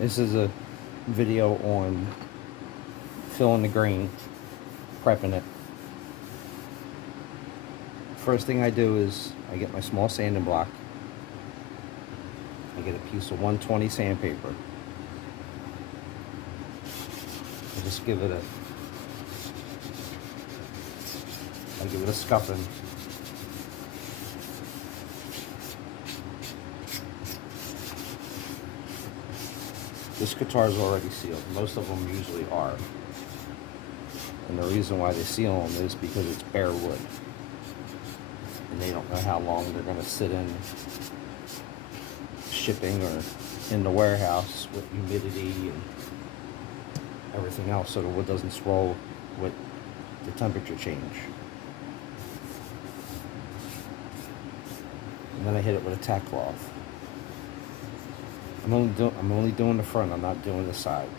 This is a video on filling the grain, prepping it. First thing I do is I get my small sanding block. I get a piece of 120 sandpaper. I just give it a scuffing. This guitar is already sealed. Most of them usually are. And the reason why they seal them is because it's bare wood. And they don't know how long they're going to sit in shipping or in the warehouse with humidity and everything else, so the wood doesn't swell with the temperature change. And then I hit it with a tack cloth. I'm only doing the front. I'm not doing the sides.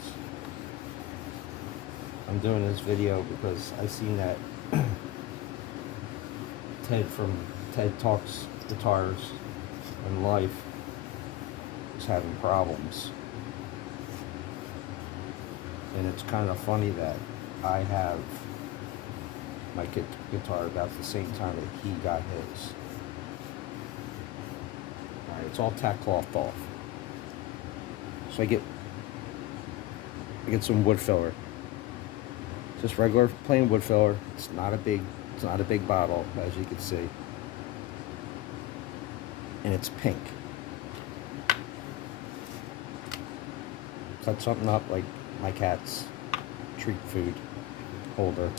I'm doing this video because I seen that Ted from Ted Talks Guitars and Life is having problems. And it's kind of funny that I have my guitar about the same time that he got his. Alright, it's all tack clothed off. So I get some wood filler. Just regular plain wood filler. It's not a big bottle, as you can see. And it's pink. Cut something up like my cat's treat food holder.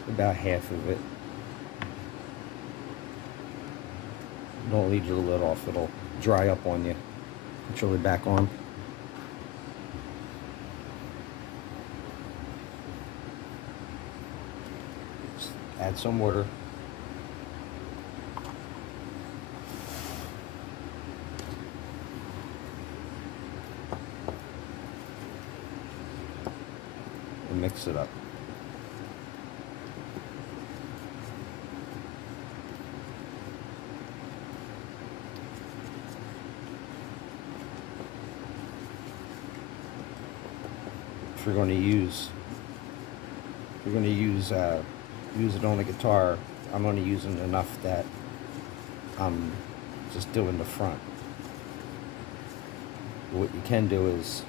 It's about half of it. Don't leave your lid off, it'll dry up on you. Put your lid back on. Just add some water. And mix it up. If you're going to use it on the guitar, I'm only using enough that I'm just doing the front. What you can do is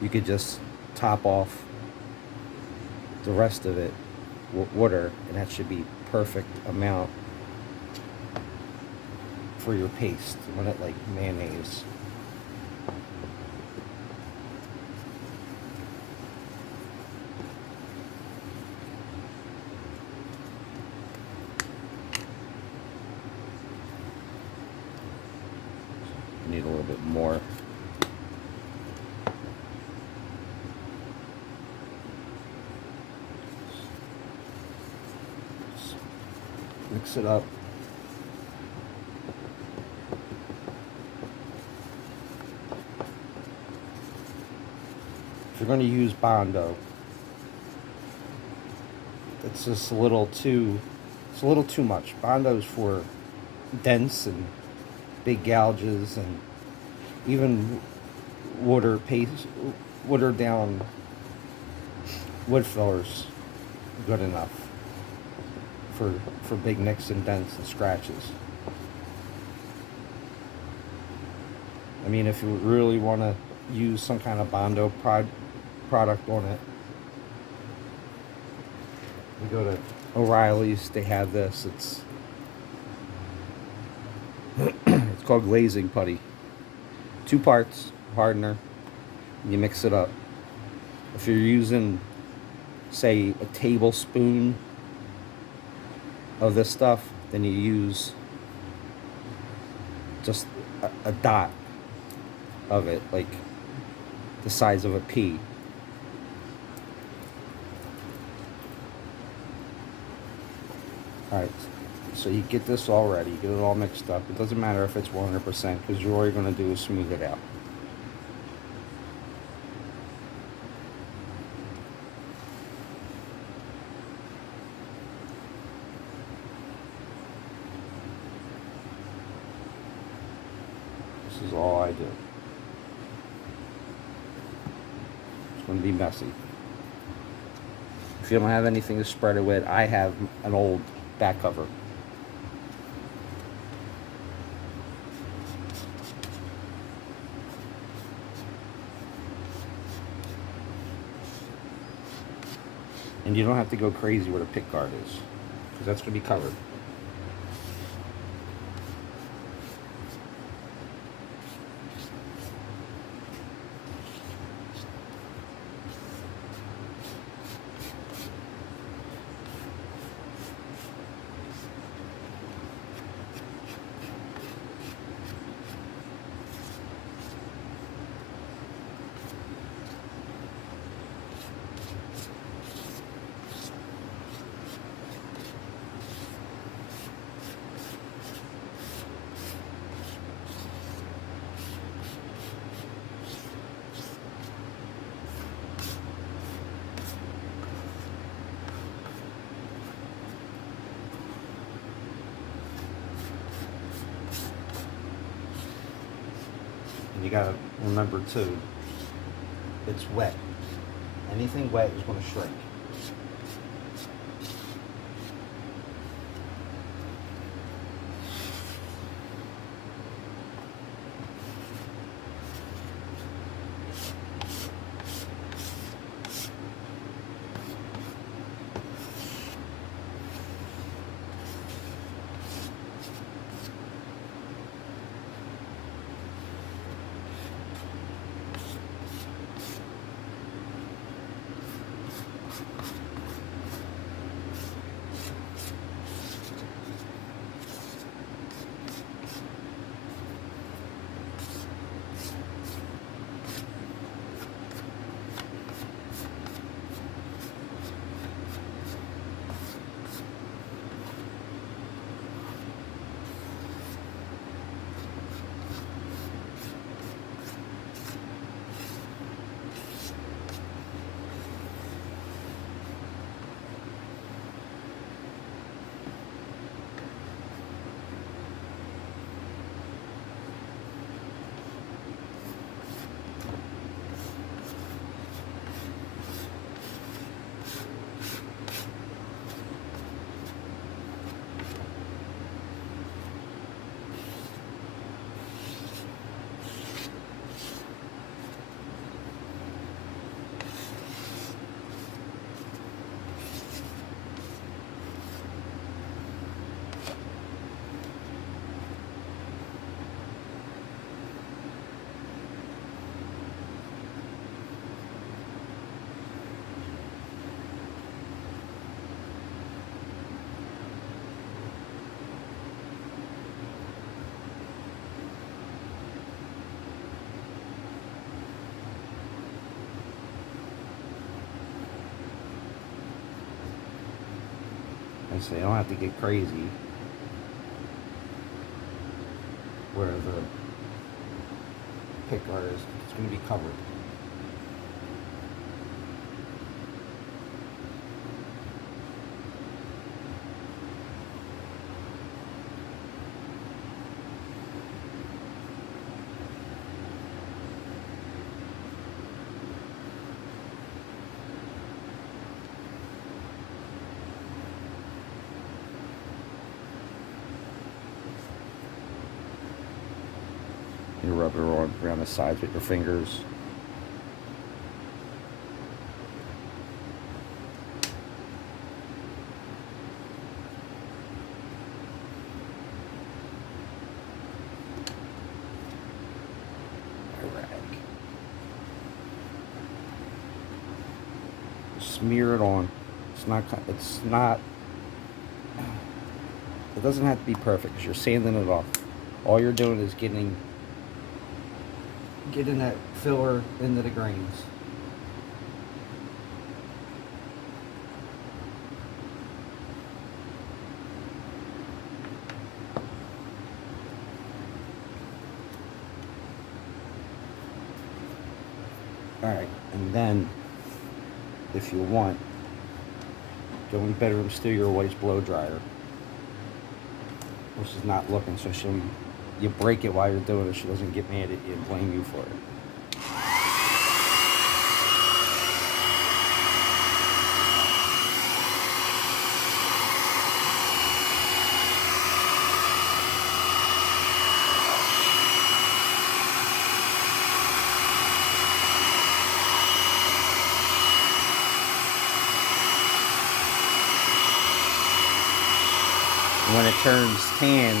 you could just top off the rest of it with water, and that should be perfect amount for your paste. Run it like mayonnaise. Need a little bit more. Mix it up. If you're going to use Bondo, it's just a little too much. Bondo's for dents and big gouges, and even watered down wood fillers good enough for big nicks and dents and scratches. I mean, if you really want to use some kind of Bondo product on it, we go to O'Reilly's. They have this. It's it's called glazing putty. 2 parts hardener. You mix it up. If you're using, say, a tablespoon of this stuff, then you use just a dot of it, like the size of a pea. Alright, so you get this all ready, you get it all mixed up. It doesn't matter if it's 100%, because all you're going to do is smooth it out. This is all I do. It's going to be messy. If you don't have anything to spread it with, I have an old back cover. And you don't have to go crazy where the pick guard is, because that's going to be covered. And you gotta remember too, it's wet. Anything wet is going to shrink. So you don't have to get crazy where the pick guard is. It's going to be covered. You rub it around the sides with your fingers. Smear it on. It's not, it doesn't have to be perfect because you're sanding it off. All you're doing is getting that filler into the grains. Alright, and then if you want, go in the bedroom, steal your wife's blow dryer, which is not looking so you break it while you're doing it. She doesn't get mad at you and blame you for it. And when it turns tan,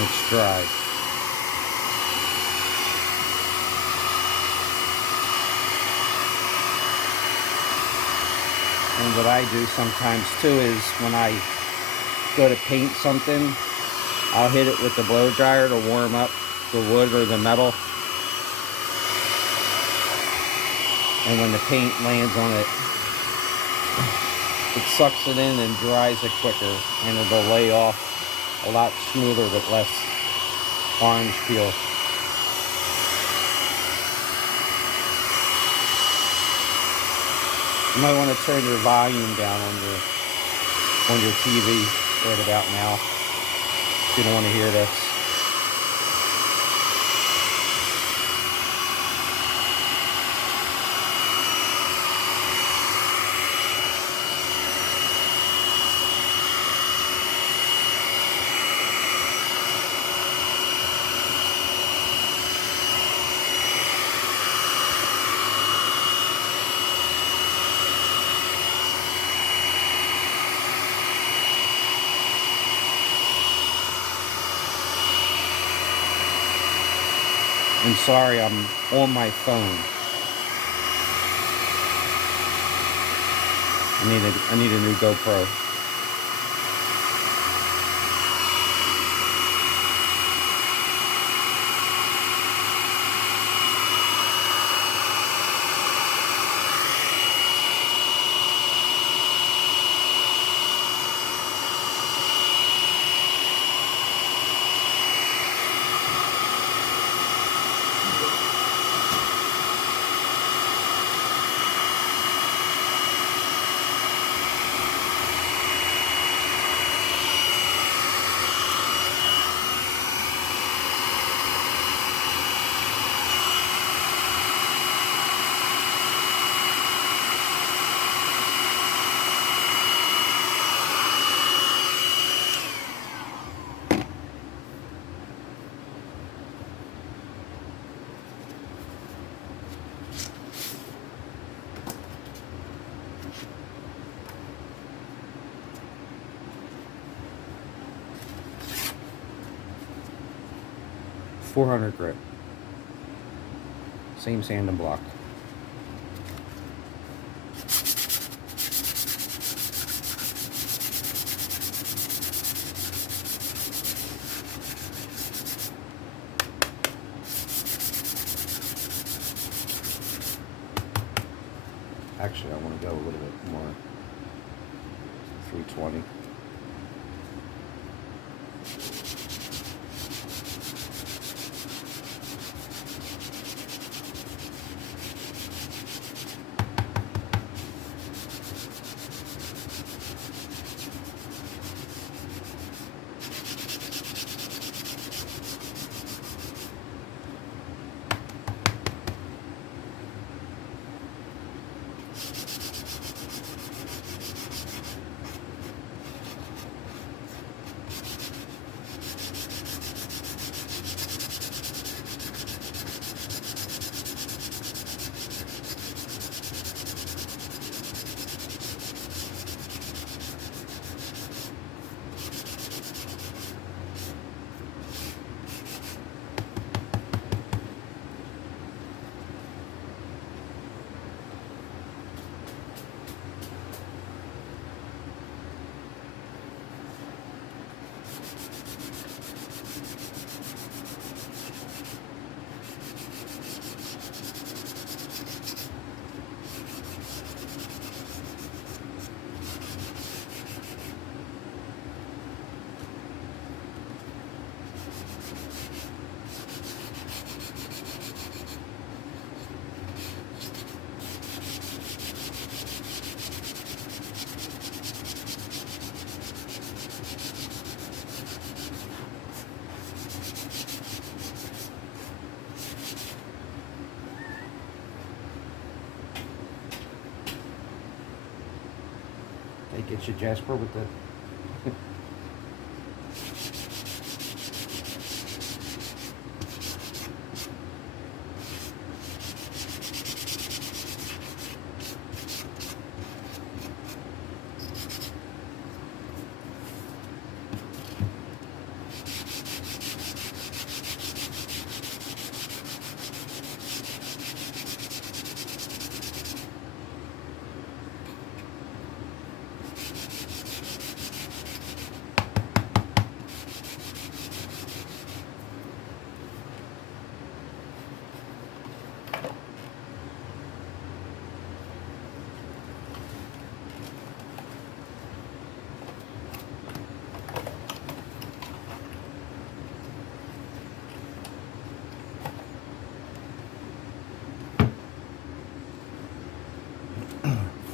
it's dry. And what I do sometimes too is when I go to paint something, I'll hit it with the blow dryer to warm up the wood or the metal. And when the paint lands on it, it sucks it in and dries it quicker, and it'll lay off a lot smoother with less orange peel. You might want to turn your volume down on your TV right about now if you don't want to hear this. I'm sorry, I'm on my phone. I need a new GoPro. .400 grit. Same sand and block. Actually, I want to go a little bit more. 320. Hey, get you Jasper with the...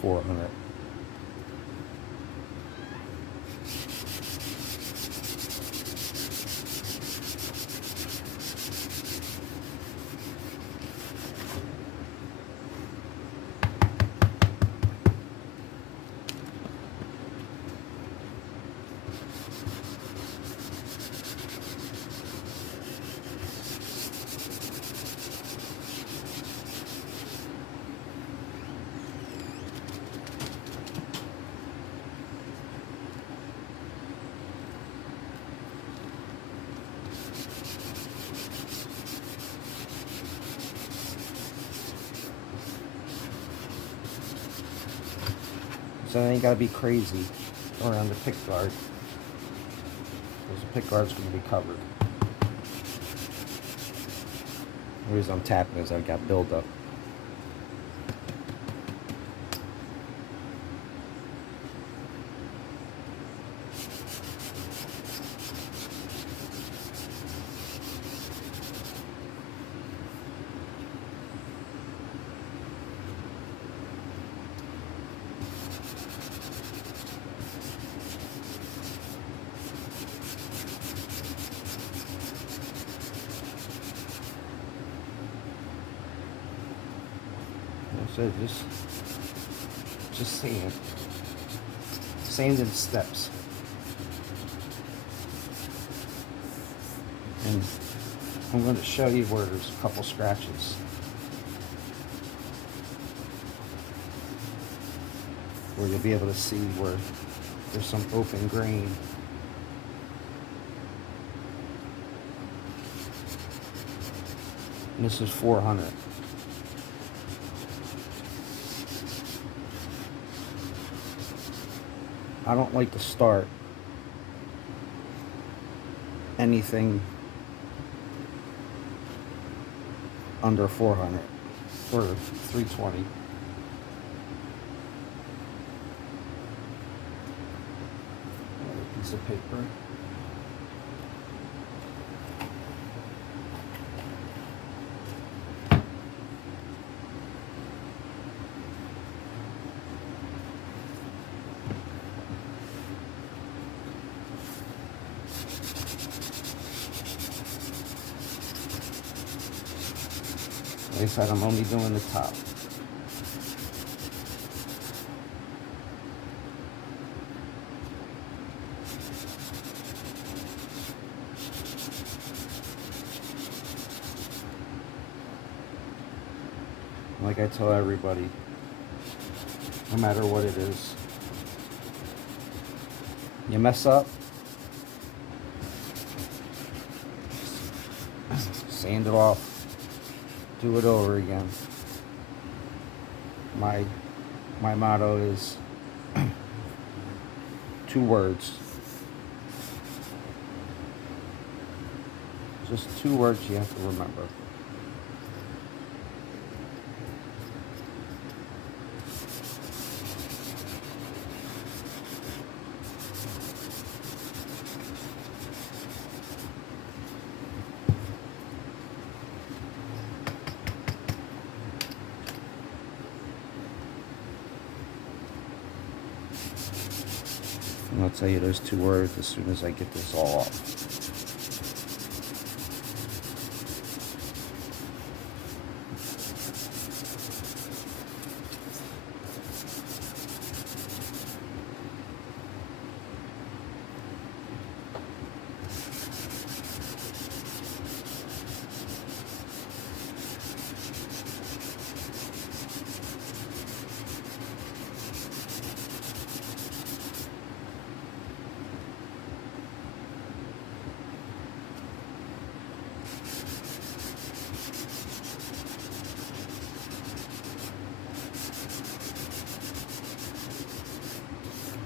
$400. So then you gotta be crazy around the pick guard, because the pick guard's gonna be covered. The reason I'm tapping is I've got buildup. So just sand in steps, and I'm going to show you where there's a couple scratches, where you'll be able to see where there's some open grain. And this is 400. I don't like to start anything under 400 or 320. Another piece of paper. Like I said, I'm only doing the top. Like I tell everybody, no matter what it is, you mess up, sand it off. Do it over again. My motto is 2 words. Just 2 words you have to remember. And I'll tell you those 2 words as soon as I get this all off.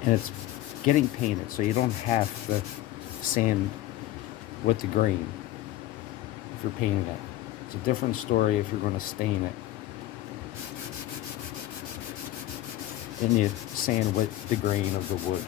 and it's getting painted, so you don't have to sand with the grain if you're painting it. It's a different story if you're going to stain it. Then you sand with the grain of the wood.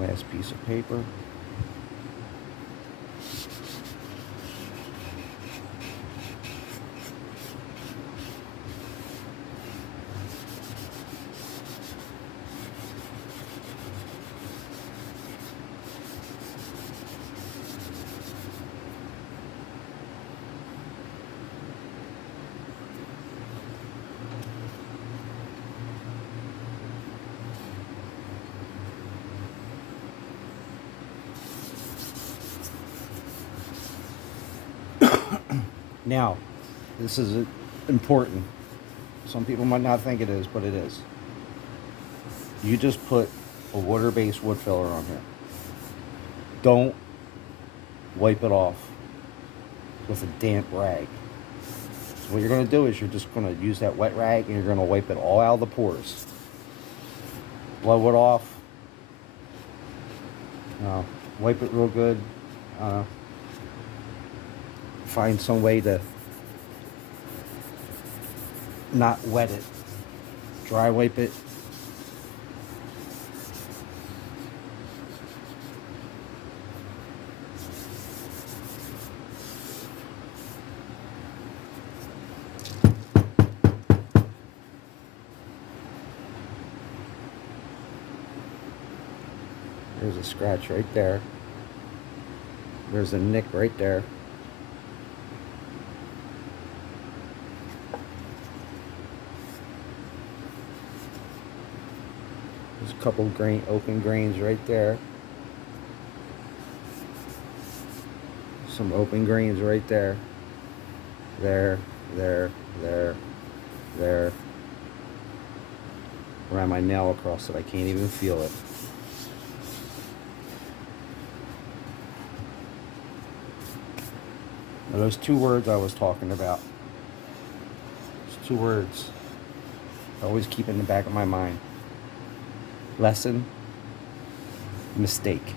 Last piece of paper. Now, this is important. Some people might not think it is, but it is. You just put a water-based wood filler on here. Don't wipe it off with a damp rag. So what you're going to do is you're just going to use that wet rag and you're going to wipe it all out of the pores. Blow it off. Wipe it real good. Find some way to not wet it. Dry wipe it. There's a scratch right there. There's a nick right there. There's a couple open grains right there. Some open grains right there. There. Ran my nail across it. I can't even feel it. Now those two words I was talking about. Those two words I always keep in the back of my mind. Lesson, mistake.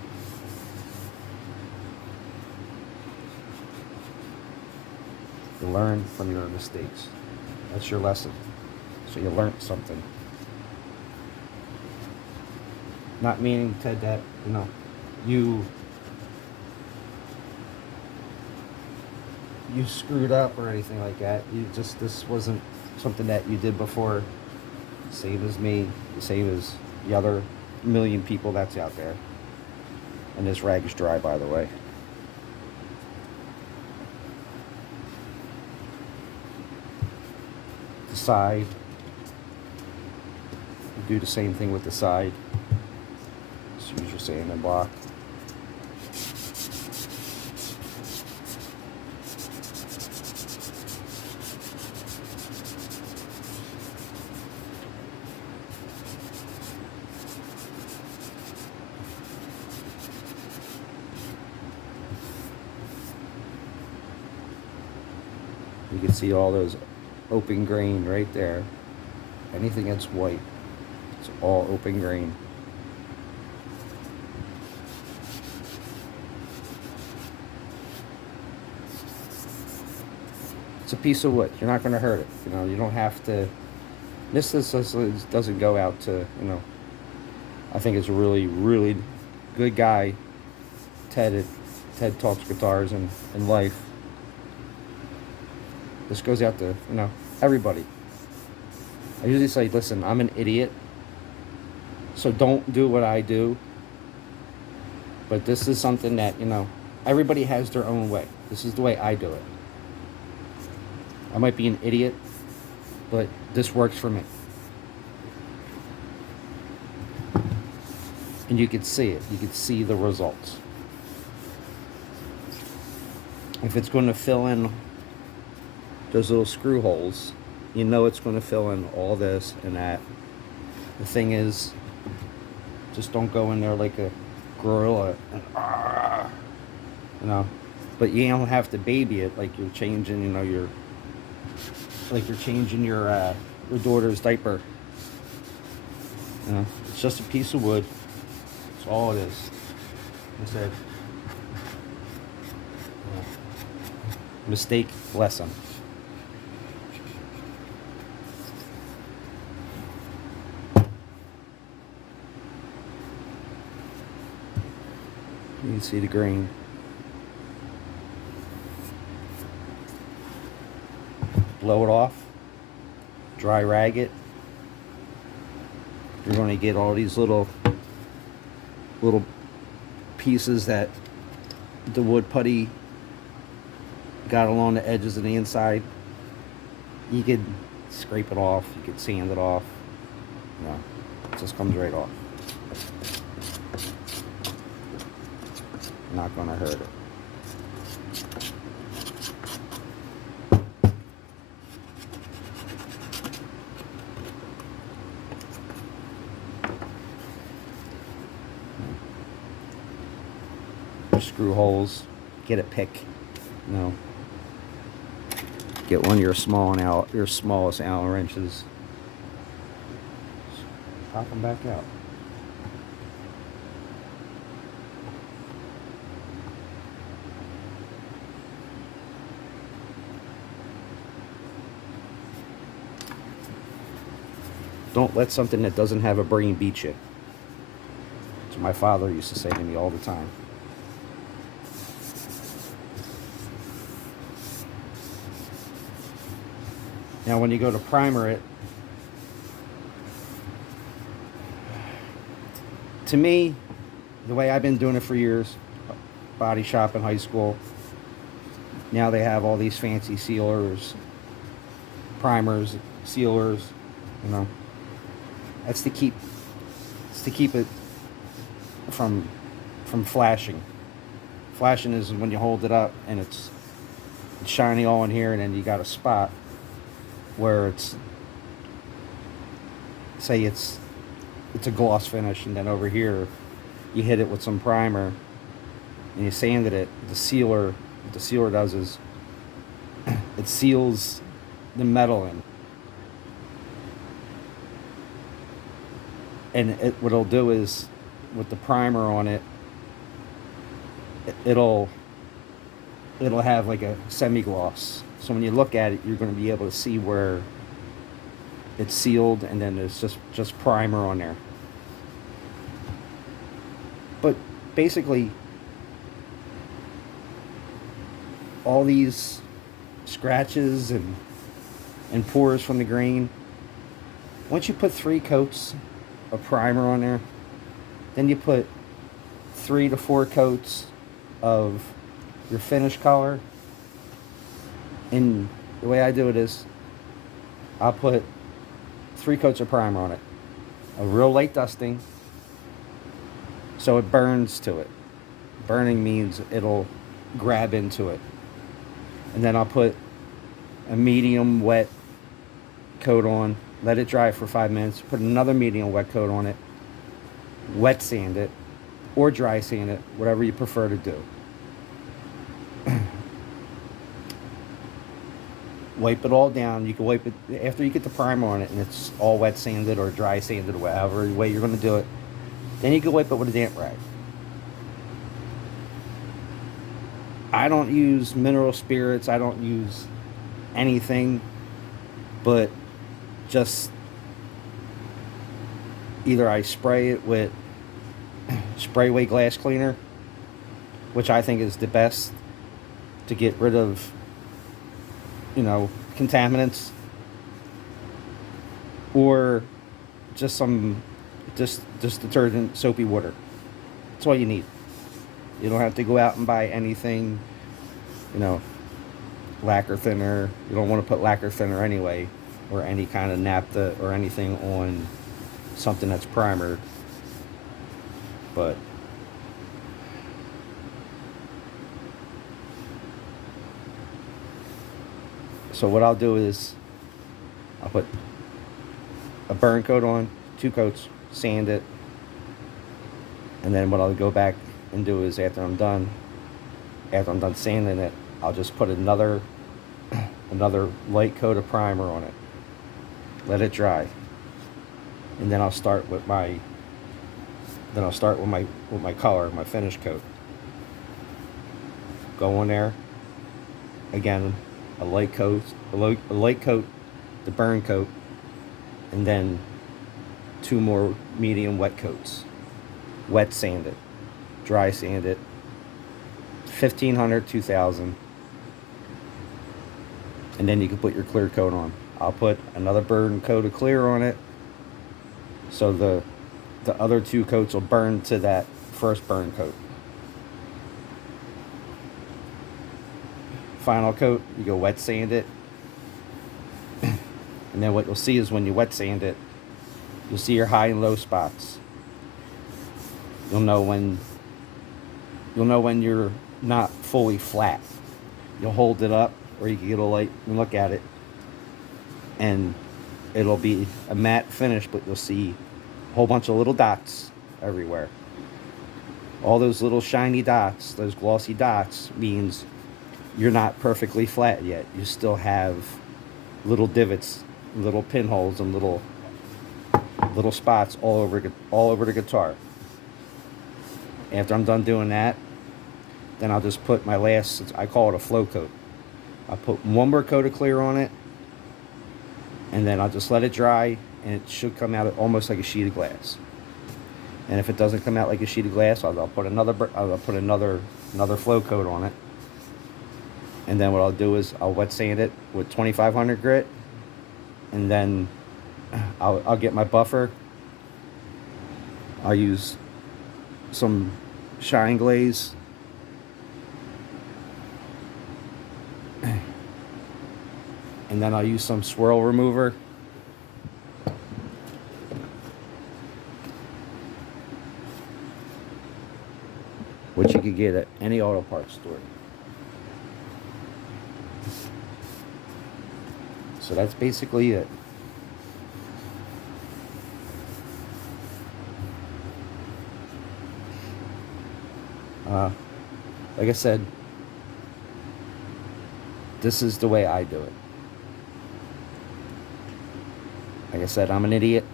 You learn from your mistakes. That's your lesson. So you learned something. Not meaning, Ted, that, you screwed up or anything like that. This wasn't something that you did before. Same as me, same as the other million people that's out there. And this rag is dry, by the way. The side. Do the same thing with the side. Just use your sanding block. You can see all those open grain right there. Anything that's white, it's all open grain. It's a piece of wood. You're not going to hurt it. You don't have to. This doesn't go out to, I think it's a really, really good guy, Ted Talks Guitars and Life. This goes out to, everybody. I usually say, listen, I'm an idiot, so don't do what I do. But this is something that, everybody has their own way. This is the way I do it. I might be an idiot, but this works for me. And you can see it. You can see the results. If it's going to fill in those little screw holes, you know it's going to fill in all this and that. The thing is, just don't go in there like a gorilla and you know. But you don't have to baby it like you're changing, you know, your daughter's diaper. You know, it's just a piece of wood. That's all it is. That's it. Mistake lesson. You can see the grain. Blow it off. Dry rag it. You're going to get all these little pieces that the wood putty got along the edges and the inside. You could scrape it off. You could sand it off. You know, it just comes right off. Not going to hurt it. Screw holes. Get a pick. You know. Get one of your smallest Allen wrenches. Pop them back out. Don't let something that doesn't have a brain beat you. That's what my father used to say to me all the time. Now when you go to primer it, to me, the way I've been doing it for years, body shop in high school, now they have all these fancy sealers, primers, sealers, you know. That's to keep it from flashing. Flashing is when you hold it up and it's shiny all in here, and then you got a spot where it's, say it's a gloss finish, and then over here you hit it with some primer and you sanded it. What the sealer does is it seals the metal in. And what it'll do is, with the primer on it, it'll have like a semi-gloss. So when you look at it, you're going to be able to see where it's sealed, and then there's just primer on there. But basically, all these scratches and pores from the grain, once you put 3 coats of primer on there, then you put 3 to 4 coats of your finish color. And the way I do it is, I'll put 3 coats of primer on it, a real light dusting, so it burns to it. Burning means it'll grab into it. And then I'll put a medium wet coat on, let it dry for 5 minutes, put another medium wet coat on it, wet sand it, or dry sand it, whatever you prefer to do. Wipe it all down. You can wipe it after you get the primer on it and it's all wet sanded or dry sanded, or whatever way you're going to do it. Then you can wipe it with a damp rag. I don't use mineral spirits. I don't use anything but just either I spray it with spray away glass cleaner, which I think is the best to get rid of, you know, contaminants, or just detergent, soapy water. That's all you need. You don't have to go out and buy anything, you know, lacquer thinner. You don't want to put lacquer thinner anyway. or any kind of naphtha or anything on something that's primered. But so what I'll do is I'll put a burn coat on, 2 coats, sand it, and then what I'll go back and do is after I'm done sanding it, I'll just put another light coat of primer on it. Let it dry. And then I'll start with my color, my finish coat. Go on there. Again, a light coat, the burn coat, and then 2 more medium wet coats. Wet sand it, dry sand it, 1500, 2000, and then you can put your clear coat on. I'll put another burn coat of clear on it, so the other 2 coats will burn to that first burn coat. Final coat, you go wet sand it, and then what you'll see is when you wet sand it, you'll see your high and low spots. You'll know when you're not fully flat. You'll hold it up, or you can get a light and look at it, and it'll be a matte finish, but you'll see a whole bunch of little dots everywhere. All those little shiny dots, those glossy dots, means you're not perfectly flat yet. You still have little divots, little pinholes, and little spots all over the guitar. After I'm done doing that, then I'll just put my last, I call it a flow coat. I'll put 1 more coat of clear on it, and then I'll just let it dry, and it should come out almost like a sheet of glass. And if it doesn't come out like a sheet of glass, I'll put another flow coat on it. And then what I'll do is I'll wet sand it with 2500 grit, and then I'll get my buffer. I'll use some shine glaze, and then I'll use some swirl remover, which you could get at any auto parts store. So that's basically it. Like I said, this is the way I do it. Like I said, I'm an idiot.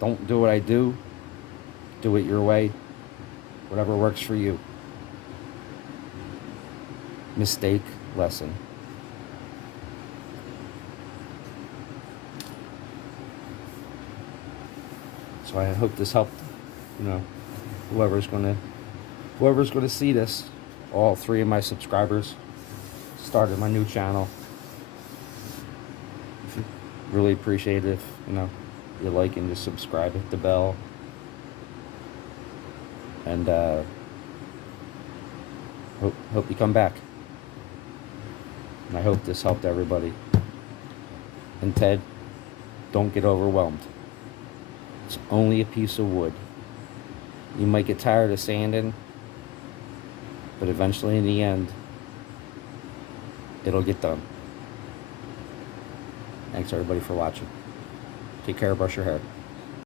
Don't do what I do. Do it your way. Whatever works for you. Mistake, lesson. So I hope this helped, whoever's gonna see this. All 3 of my subscribers started my new channel. Really appreciate it if you like and just subscribe, hit the bell, and hope you come back. And I hope this helped everybody. And Ted, don't get overwhelmed. It's only a piece of wood. You might get tired of sanding, but eventually in the end, it'll get done. Thanks everybody for watching. Take care, brush your hair.